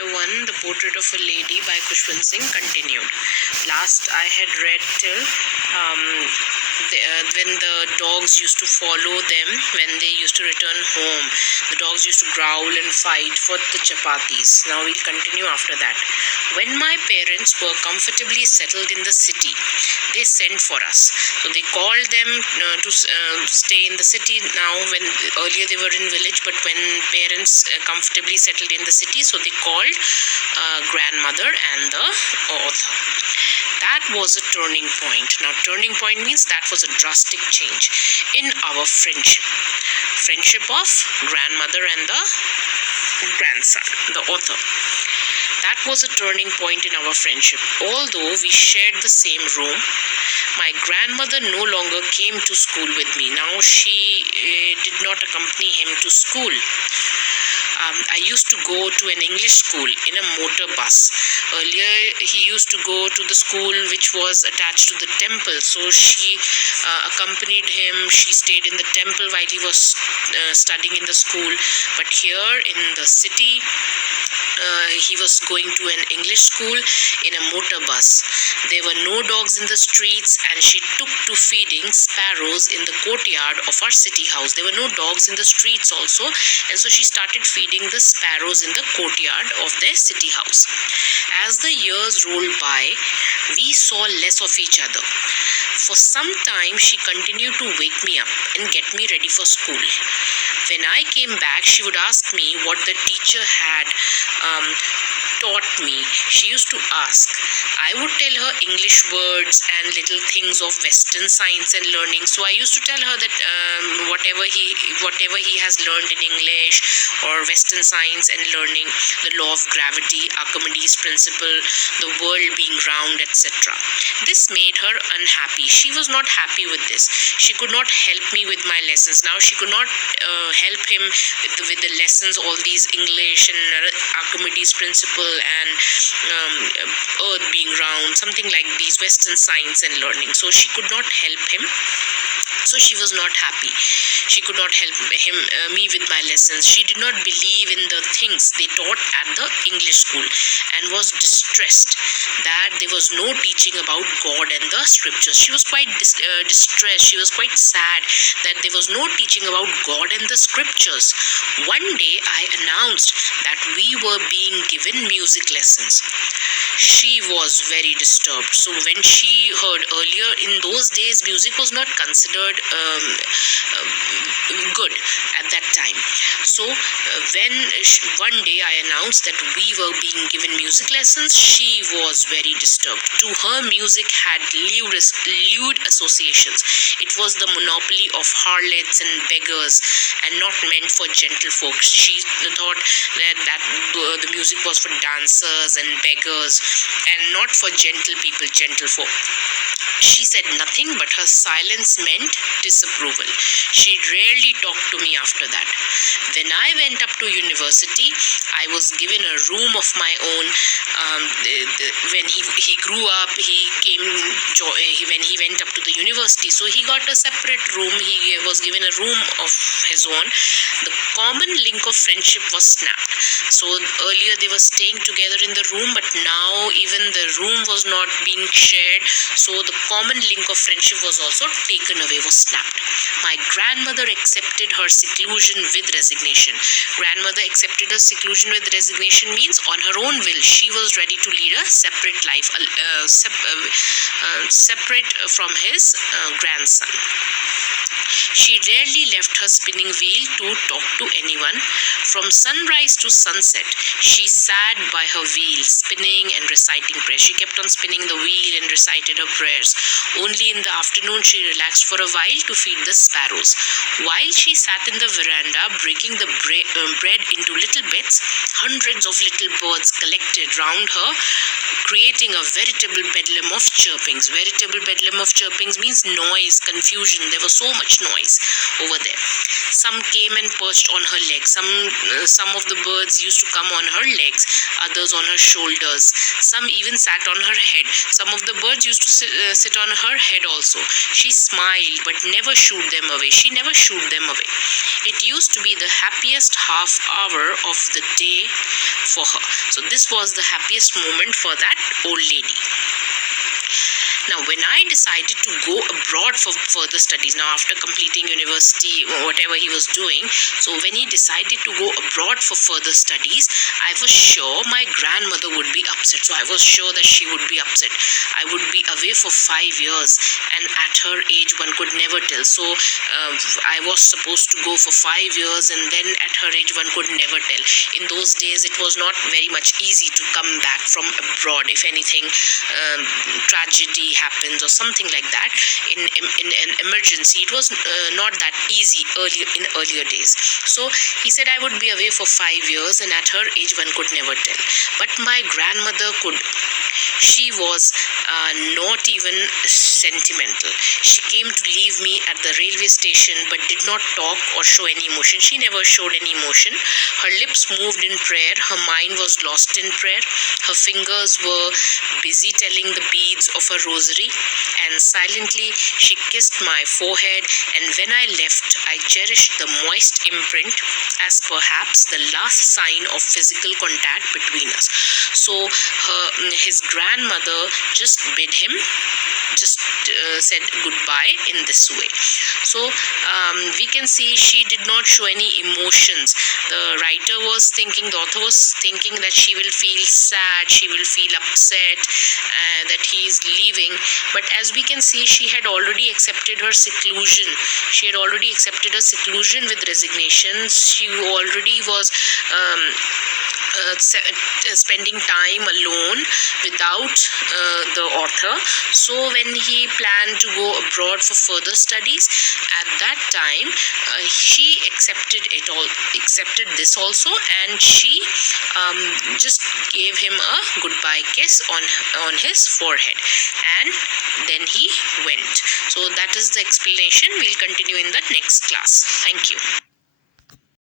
Chapter 1, The Portrait of a Lady by Khushwant Singh continued. Last I had read till when the dogs used to follow them when they used to return home. The dogs used to growl and fight for the chapatis. Now we'll continue after that. When my parents were comfortably settled in the city, they sent for us. So they called them to stay in the city now. When earlier they were in village, but when parents comfortably settled in the city, so they called grandmother and the author. That was a turning point. Now turning point means that was a drastic change in our friendship of grandmother and the grandson, the author. That was a turning point in our friendship. Although we shared the same room, my grandmother no longer came to school with me. Now she did not accompany him to school. I used to go to an English school in a motor bus. Earlier, he used to go to the school which was attached to the temple. So she accompanied him. She stayed in the temple while he was studying in the school. But here in the city, he was going to an English school in a motor bus. There were no dogs in the streets, and she took to feeding sparrows in the courtyard of our city house. There were no dogs in the streets also, and so she started feeding the sparrows in the courtyard of their city house. As the years rolled by, we saw less of each other. For some time, she continued to wake me up and get me ready for school. When I came back, she would ask me what the teacher had taught me. She used to ask. I would tell her English words and little things of Western science and learning. So I used to tell her that whatever he has learned in English or Western science and learning, the law of gravity, Archimedes' principle, the world being round, etc. This made her unhappy. She was not happy with this. She could not help me with my lessons. Now she could not help him with the lessons, all these English and Archimedes' principle and earth being round, something like these Western science and learning. So she could not help him. So she was not happy. She could not help me with my lessons. She did not believe in the things they taught at the English school and was distressed that there was no teaching about God and the scriptures. She was quite distressed. She was quite sad that there was no teaching about God and the scriptures. One day I announced that we were being given music lessons. She was very disturbed. So when she heard earlier, in those days, music was not considered good at that time. So when one day I announced that we were being given music lessons, she was very disturbed. To her, music had lewd associations. It was the monopoly of harlots and beggars and not meant for gentle folks. She thought that the music was for dancers and beggars and not for gentle people, gentle folk. She said nothing, but her silence meant disapproval. She rarely talked to me after that. When I went up to university, I was given a room of my own. When he grew up, when he went up to the university, so he got a separate room. He was given a room of his own. The common link of friendship was snapped. So earlier they were staying together in the room, but now even the room was not being shared. So the common link of friendship was also taken away, was snapped. My grandmother accepted her seclusion with resignation. Grandmother accepted her seclusion with resignation means on her own will. She was ready to lead a separate life, separate from his grandson. She rarely left her spinning wheel to talk to anyone. From sunrise to sunset, she sat by her wheel, spinning and reciting prayers. She kept on spinning the wheel and recited her prayers. Only in the afternoon, she relaxed for a while to feed the sparrows. While she sat in the veranda, breaking the bread into little bits, hundreds of little birds collected round her, creating a veritable bedlam of chirpings. Veritable bedlam of chirpings means noise, confusion. There was so much noise over there. Some came and perched on her legs. Some of the birds used to come on her legs, others on her shoulders. Some even sat on her head. Some of the birds used to sit on her head also. She smiled but never shooed them away. She never shooed them away. It used to be the happiest half hour of the day for her. So this was the happiest moment for that old lady. Now, when I decided to go abroad for further studies, now after completing university or whatever he was doing, so when he decided to go abroad for further studies, I was sure my grandmother would be upset. So I was sure that she would be upset. I would be away for 5 years, and at her age, one could never tell. So I was supposed to go for 5 years, and then at her age, one could never tell. In those days, it was not very much easy to come back from abroad. If anything, tragedy happens or something like that, in an emergency, it was not that easy in earlier days. So he said I would be away for 5 years, and at her age one could never tell. But my grandmother could. She was not even sentimental. She came to leave me at the railway station but did not talk or show any emotion. She never showed any emotion. Her lips moved in prayer. Her mind was lost in prayer. Her fingers were busy telling the beads of a rosary, and silently she kissed my forehead, and when I left, I cherished the moist imprint as perhaps the last sign of physical contact between us. So his grandmother just bid him, said goodbye in this way. So we can see she did not show any emotions. The author was thinking that she will feel sad, she will feel upset that he is leaving. But as we can see, she had already accepted her seclusion. She had already accepted her seclusion with resignation. She already was spending time alone without the author. So when he planned to go abroad for further studies, at that time she accepted this also, and she just gave him a goodbye kiss on his forehead, and then he went. So that is the explanation. We'll continue in the next class. Thank you.